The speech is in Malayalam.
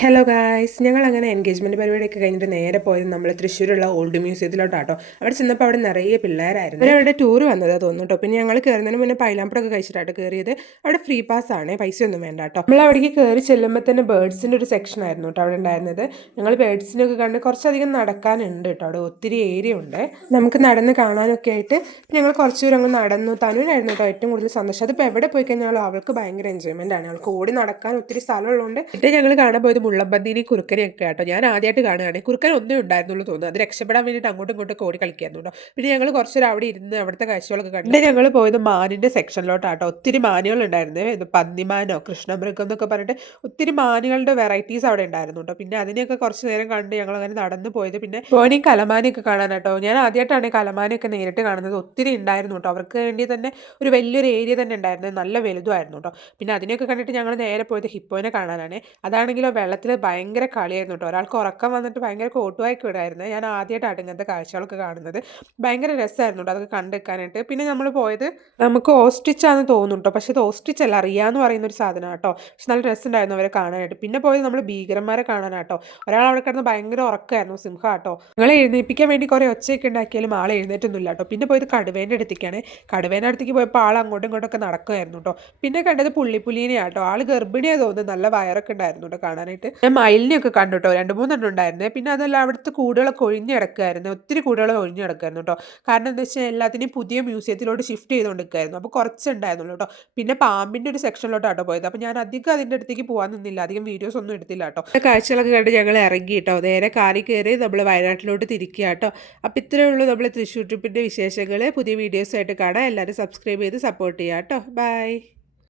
ഹലോ ഗായ്സ്, ഞങ്ങൾ അങ്ങനെ എൻഗേജ്മെൻറ്റ് പരിപാടിയൊക്കെ കഴിഞ്ഞിട്ട് നേരെ പോയത് നമ്മൾ തൃശ്ശൂരുള്ള ഓൾഡ് മ്യൂസിയത്തിലോട്ടാട്ടോ. അവിടെ ചെന്നപ്പോൾ അവിടെ നിറയെ പിള്ളേരായിരുന്നു. അവരവിടെ ടൂർ വന്നതാണ് തോന്നുന്നു കേട്ടോ. പിന്നെ ഞങ്ങൾ കയറുന്നതിന് മുന്നേ പൈലാമ്പറൊക്കെ കഴിച്ചിട്ടാട്ടോ കയറിയത്. അവിടെ ഫ്രീ പാസ് ആണ്, പൈസയൊന്നും വേണ്ട കേട്ടോ. നമ്മൾ അവിടേക്ക് കയറി ചെല്ലുമ്പോൾ തന്നെ ബേർഡ്സിൻ്റെ ഒരു സെക്ഷൻ ആയിരുന്നു കേട്ടോ അവിടെ ഉണ്ടായിരുന്നത്. ഞങ്ങൾ ബേർഡ്സിനൊക്കെ കണ്ട് കുറച്ചധികം നടക്കാനുണ്ട് കേട്ടോ. അവിടെ ഒത്തിരി ഏരിയ ഉണ്ട് നമുക്ക് നടന്ന് കാണാനൊക്കെ ആയിട്ട്. ഞങ്ങൾ കുറച്ച് ദൂരം അങ്ങ് നടന്നു. തനുവിനായിരുന്നു കേട്ടോ ഏറ്റവും കൂടുതൽ സന്തോഷം. അതിപ്പോൾ എവിടെ പോയി കഴിഞ്ഞാലും അവൾക്ക് ഭയങ്കര എൻജോയ്മെൻ്റ് ആണ്. അവൾക്ക് ഓടി നടക്കാൻ ഒത്തിരി സ്ഥലമുള്ളതുകൊണ്ട്. എന്നിട്ട് ഞങ്ങൾ കാണാൻ പോയത് മുള്ളമ്പന്നീനി കുറുക്കനെയൊക്കെ കേട്ടോ. ഞാൻ ആദ്യമായിട്ട് കാണുകയാണ്. കുറുക്കൻ ഒന്നേ ഉണ്ടായിരുന്നുള്ളൂ തോന്നുന്നു. അത് രക്ഷപ്പെടാൻ വേണ്ടിയിട്ട് അങ്ങോട്ടും ഇങ്ങോട്ടും ഓടി കളിക്കാറുണ്ടോ. പിന്നെ ഞങ്ങൾ കുറച്ചൊരു അവിടെ ഇരുന്ന് അവിടുത്തെ കാഴ്ചകളൊക്കെ കണ്ടു. പിന്നെ ഞങ്ങൾ പോയത് മാനിൻ്റെ സെക്ഷനിലോട്ടാട്ടോ. ഒത്തിരി മാനുകളുണ്ടായിരുന്നു. ഇത് പന്നിമാനോ കൃഷ്ണമൃഗം എന്നൊക്കെ പറഞ്ഞിട്ട് ഒത്തിരി മാനുകളുടെ വെറൈറ്റീസ് അവിടെ ഉണ്ടായിരുന്നു കേട്ടോ. പിന്നെ അതിനെയൊക്കെ കുറച്ച് നേരം കണ്ട് ഞങ്ങൾ അങ്ങനെ നടന്നു പോയത്. പിന്നെ പോയി കലമാനയൊക്കെ കാണാനാട്ടോ. ഞാൻ ആദ്യമായിട്ടാണ് കലമാനയൊക്കെ നേരിട്ട് കാണുന്നത്. ഒത്തിരി ഉണ്ടായിരുന്നു കേട്ടോ. അവർക്ക് വേണ്ടി തന്നെ ഒരു വലിയൊരു ഏരിയ തന്നെ ഉണ്ടായിരുന്നു. നല്ല വലുതുമായിരുന്നു കേട്ടോ. പിന്നെ അതിനെയൊക്കെ കണ്ടിട്ട് ഞങ്ങൾ നേരെ പോയത് ഹിപ്പോനെ കാണാനാണ്. അതാണെങ്കിലോ വെള്ളത്തിൽ ഭയങ്കര കളിയായിരുന്നു കേട്ടോ. ഒരാൾക്ക് ഉറക്കം വന്നിട്ട് ഭയങ്കര കോട്ടുവായിക്ക് ഇടായിരുന്നു. ഞാൻ ആദ്യമായിട്ടാണ് ഇങ്ങനത്തെ കാഴ്ചകളൊക്കെ കാണുന്നത്. ഭയങ്കര രസമായിരുന്നു കേട്ടോ അതൊക്കെ കണ്ടെടുക്കാനായിട്ട്. പിന്നെ നമ്മൾ പോയത് നമുക്ക് ഓസ്ട്രിച്ചാന്ന് തോന്നുന്നു കേട്ടോ. പക്ഷേ ഇത് ഓസ്ട്രിച്ച് അല്ല, റിയാന്ന് പറയുന്ന ഒരു സാധനം കേട്ടോ. പക്ഷെ നല്ല രസമുണ്ടായിരുന്നു അവരെ കാണാനായിട്ട്. പിന്നെ പോയത് നമ്മൾ ഭീകരന്മാരെ കാണാനാട്ടോ. ഒരാൾ അവിടെ കിടന്ന് ഭയങ്കര ഉറക്കമായിരുന്നു, സിംഹ കേട്ടോ. ഞങ്ങളെ എഴുന്നേൽപ്പിക്കാൻ വേണ്ടി കുറേ ഒച്ചയൊക്കെ ഉണ്ടാക്കിയാലും ആളെ എഴുന്നേറ്റൊന്നുമില്ല കേട്ടോ. പിന്നെ പോയത് കടുവേൻ്റെ അടുത്തേക്കാണ്. കടുവേൻ്റെ അടുത്തേക്ക് പോയപ്പോൾ ആൾ അങ്ങോട്ടും ഇങ്ങോട്ടൊക്കെ നടക്കുമായിരുന്നു കേട്ടോ. പിന്നെ കണ്ടത് പുള്ളിപ്പുലീനെയാട്ടോ. ആൾ ഗർഭിണിയാണ് തോന്നുന്നു. നല്ല വയറൊക്കെ ഉണ്ടായിരുന്നു കേട്ടോ കാണാനായിട്ട്. ഞാൻ മയിലിനെയൊക്കെ കണ്ടു കേട്ടോ. 2-3 ഉണ്ടായിരുന്നേ. പിന്നെ അതല്ല അവിടുത്തെ കൂടുകളൊക്കെ ഒഴിഞ്ഞു കിടക്കുമായിരുന്നു. ഒത്തിരി കൂടുകൾ ഒഴിഞ്ഞു കിടക്കുമായിരുന്നു കേട്ടോ. കാരണം എന്താ വെച്ചാൽ എല്ലാത്തിനെയും പുതിയ മ്യൂസിയത്തിലോട്ട് ഷിഫ്റ്റ് ചെയ്തുകൊണ്ടിരിക്കുകയായിരുന്നു. അപ്പോൾ കുറച്ചുണ്ടായിരുന്നുള്ളൂ കേട്ടോ. പിന്നെ പാമ്പിൻ്റെ ഒരു സെക്ഷനിലോട്ടാട്ടോ പോയത്. അപ്പോൾ ഞാൻ അധികം അതിൻ്റെ അടുത്തേക്ക് പോകാൻ നിന്നില്ല. അധികം വീഡിയോസ് ഒന്നും എടുത്തില്ല കേട്ടോ. കാഴ്ചകളൊക്കെ കണ്ട് ഞങ്ങൾ ഇറങ്ങി കേട്ടോ. നേരെ കാറി കയറി നമ്മൾ വയനാട്ടിലോട്ട് തിരിക്കുക കേട്ടോ. അപ്പോൾ ഇത്രയേ ഉള്ളൂ നമ്മൾ തൃശ്ശൂർ ട്രിപ്പിൻ്റെ വിശേഷങ്ങൾ. പുതിയ വീഡിയോസായിട്ട് കാണാം. എല്ലാവരും സബ്സ്ക്രൈബ് ചെയ്ത് സപ്പോർട്ട് ചെയ്യാം കേട്ടോ. ബൈ.